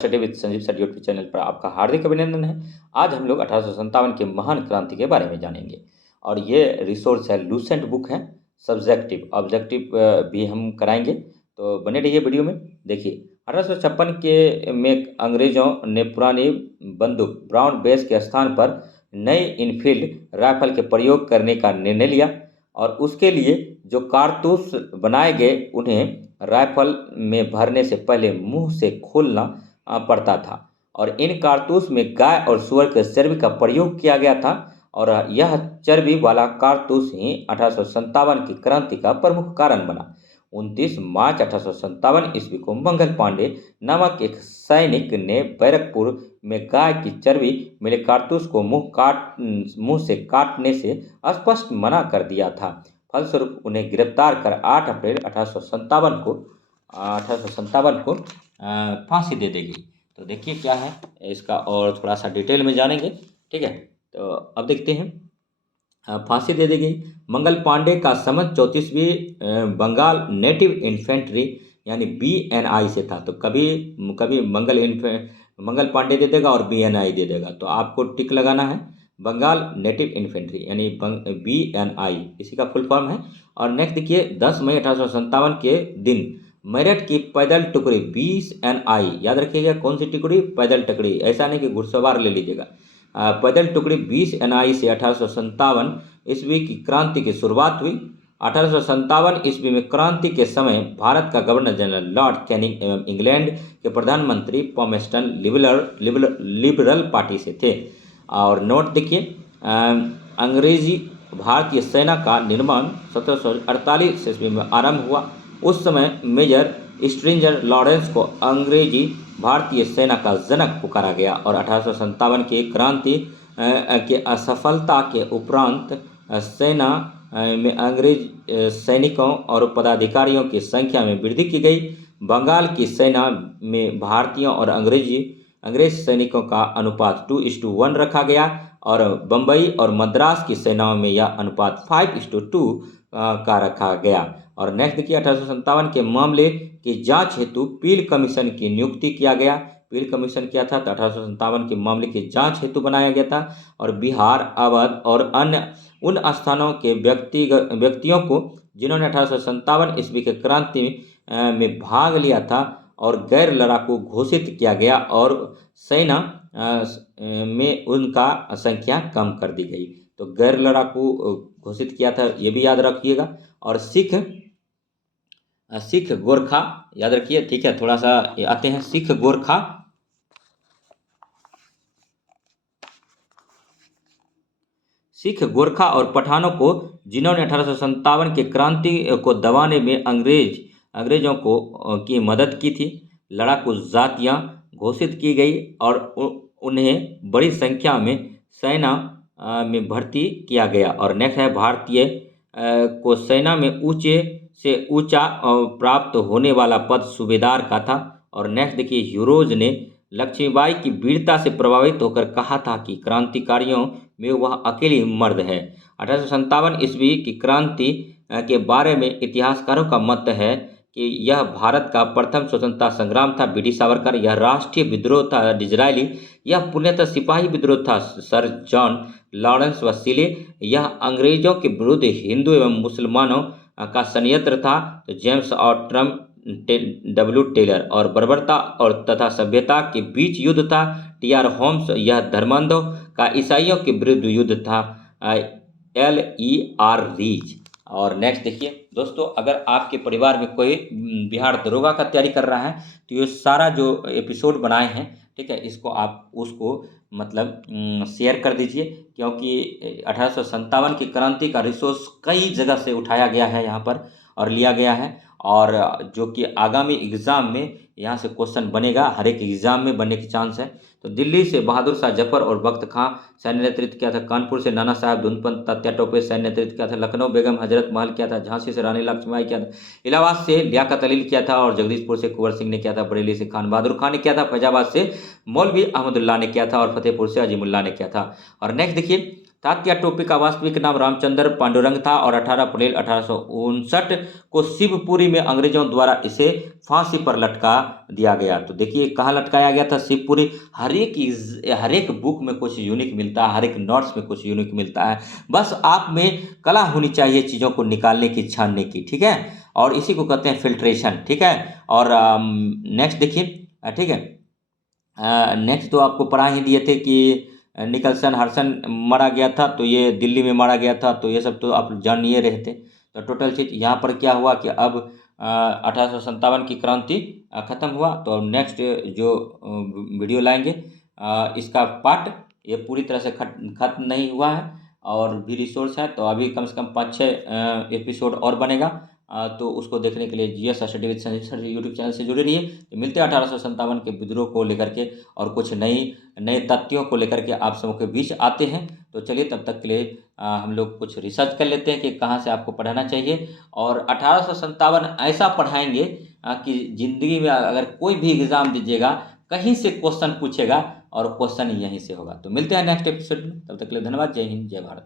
Study with Sanjeev sir YouTube channel पर आपका हार्दिक अभिनंदन है। आज हम लोग 1857 के महान क्रांति के बारे में जानेंगे और ये रिसोर्स है, लूसेंट बुक है। सब्जेक्टिव ऑब्जेक्टिव भी हम कराएंगे, तो बने रहिए वीडियो में। देखिए 1856 के में अंग्रेजों ने पुरानी बंदूक ब्राउन बेस के स्थान पर नई इनफील्ड राइफल के प्रयोग करने का निर्णय लिया और उसके लिए जो कारतूस बनाए गए उन्हें राइफल में भरने से पहले मुंह से खोलना पड़ता था और इन कारतूस में गाय और सुअर के चर्बी का प्रयोग किया गया था और यह चर्बी वाला कारतूस ही 1857 की क्रांति का प्रमुख कारण बना। 29 मार्च 1857 ईस्वी को मंगल पांडे नामक एक सैनिक ने बैरकपुर में गाय की चर्बी मिले कारतूस को मुंह से काटने से स्पष्ट मना कर दिया था। फलस्वरूप उन्हें गिरफ्तार कर 8 अप्रैल 1857 को फांसी दे देगी। तो देखिए क्या है इसका और थोड़ा सा डिटेल में जानेंगे, ठीक है। तो अब देखते हैं। फांसी दे दी गई। मंगल पांडे का संबंध 34वीं बंगाल नेटिव इन्फेंट्री यानी BNI से था। तो कभी कभी मंगल पांडे दे देगा और BNI दे देगा, तो आपको टिक लगाना है। बंगाल नेटिव इन्फेंट्री यानी BNI इसी का फुल फॉर्म है। और नेक्स्ट देखिए 10 मई 1857 के दिन मेरठ की पैदल टुकड़ी 20 NI, याद रखिएगा कौन सी टुकड़ी, पैदल टुकड़ी, ऐसा नहीं कि घुड़सवार ले लीजिएगा। पैदल टुकड़ी 20 NI से 1857 ईस्वी की क्रांति की शुरुआत हुई। 1857 ईस्वी में क्रांति के समय भारत का गवर्नर जनरल लॉर्ड कैनिंग एवं इंग्लैंड के प्रधानमंत्री पॉमेस्टन लिबरल पार्टी से थे। और नोट देखिए, अंग्रेजी भारतीय सेना का निर्माण 1748 ईस्वी में आरंभ हुआ। उस समय मेजर स्ट्रिंजर लॉरेंस को अंग्रेजी भारतीय सेना का जनक पुकारा गया और 1857 की क्रांति के असफलता के उपरांत सेना में अंग्रेज सैनिकों और पदाधिकारियों की संख्या में वृद्धि की गई। बंगाल की सेना में भारतीयों और अंग्रेज सैनिकों का अनुपात 2:1 रखा गया और बम्बई और मद्रास की सेनाओं में यह अनुपात 5:2 का रखा गया। और नेक्स्ट देखिए 1857 के मामले की जांच हेतु पील कमीशन की नियुक्ति किया गया। पील कमीशन क्या था, तो 1857 के मामले की जांच हेतु बनाया गया था और बिहार, अवध और अन्य उन स्थानों के व्यक्तियों को जिन्होंने 1857 ईस्वी के क्रांति में भाग लिया था और गैर लड़ाकू घोषित किया गया और सेना में उनका संख्या कम कर दी गई। तो गैर लड़ाकू घोषित किया था, ये भी याद रखिएगा। और सिख गोरखा याद रखिए, ठीक है। थोड़ा सा आते हैं सिख गोरखा और पठानों को जिन्होंने 1857 के क्रांति को दबाने में अंग्रेजों को की मदद की थी। लड़ाकू जातियां घोषित की गई और उन्हें बड़ी संख्या में सेना में भर्ती किया गया। और नेक्स्ट है भारतीय को सेना में ऊंचे से ऊंचा प्राप्त होने वाला पद सूबेदार का था। और नेक्स्ट देखिए, ह्यूरोज ने लक्ष्मीबाई की वीरता से प्रभावित होकर कहा था कि क्रांतिकारियों में वह अकेली मर्द है। 1857 ईस्वी की क्रांति के बारे में इतिहासकारों का मत है कि यह भारत का प्रथम स्वतंत्रता संग्राम था। BD सावरकर, यह राष्ट्रीय विद्रोह था डिजरायली, यह पूर्णतः सिपाही विद्रोह था सर जॉन लॉरेंस वसीले, यह अंग्रेजों के विरुद्ध हिंदू एवं मुसलमानों का षड्यंत्र था तो जेम्स और ट्रम्प W टेलर, और बर्बरता और तथा सभ्यता के बीच युद्ध था TR होम्स, यह धर्मांधों का ईसाइयों के विरुद्ध युद्ध था LER रीच। और नेक्स्ट देखिए दोस्तों, अगर आपके परिवार में कोई बिहार दरोगा का तैयारी कर रहा है तो ये सारा जो एपिसोड बनाए हैं, ठीक है, इसको आप उसको मतलब शेयर कर दीजिए, क्योंकि 1857 की क्रांति का रिसोर्स कई जगह से उठाया गया है यहाँ पर और लिया गया है, और जो कि आगामी एग्ज़ाम में यहाँ से क्वेश्चन बनेगा, हर एक एग्ज़ाम में बनने की चांस है। तो दिल्ली से बहादुर शाह जफर और बख्त खां सैन्य नेतृत्व किया था। कानपुर से नाना साहब धुनपंत तात्या टोपे सैन्य नेतृत्व किया था। लखनऊ बेगम हजरत महल किया था। झांसी से रानी लक्ष्मीबाई किया था। इलाहाबाद से लियाकत अली किया था और जगदीशपुर से कुंवर सिंह ने किया था। बरेली से खान बहादुर खान ने किया था। फैजाबाद से मौलवी अहमदुल्लाह ने किया था और फतेहपुर से अजीमुल्लाह ने किया था। और नेक्स्ट देखिए तात्या टोपे का वास्तविक नाम रामचंद्र पांडुरंग था और 18 अप्रैल 1859 को शिवपुरी में अंग्रेजों द्वारा इसे फांसी पर लटका दिया गया। तो देखिए कहाँ लटकाया गया था, शिवपुरी। हर एक बुक में कुछ यूनिक मिलता है, हर एक नोट्स में कुछ यूनिक मिलता है। बस आप में कला होनी चाहिए चीज़ों को निकालने की, छानने की, ठीक है। और इसी को कहते हैं फिल्ट्रेशन, ठीक है। और नेक्स्ट देखिए, ठीक है। नेक्स्ट तो आपको पढ़ा ही दिए थे कि निकलसन हर्सन मारा गया था, तो ये दिल्ली में मारा गया था, तो ये सब तो आप जान ही रहे थे। तो टोटल चीज यहाँ पर क्या हुआ कि अब 1857 की क्रांति खत्म हुआ। तो नेक्स्ट जो वीडियो लाएंगे इसका पार्ट ये पूरी तरह से खत्म नहीं हुआ है और भी रिसोर्स है, तो अभी कम से कम 5-6 एपिसोड और बनेगा। तो उसको देखने के लिए GS study with Sanjeev sir YouTube channel से जुड़े रहिए। तो मिलते हैं 1857 के विद्रोह को लेकर के और कुछ नए तथ्यों को लेकर के आप सबों के बीच आते हैं। तो चलिए तब तक के लिए हम लोग कुछ रिसर्च कर लेते हैं कि कहाँ से आपको पढ़ाना चाहिए। और 1857 ऐसा पढ़ाएंगे कि ज़िंदगी में अगर कोई भी एग्ज़ाम दीजिएगा कहीं से क्वेश्चन पूछेगा और क्वेश्चन यहीं से होगा। तो मिलते हैं नेक्स्ट एपिसोड में, तब तक के लिए धन्यवाद। जय हिंद, जय भारत।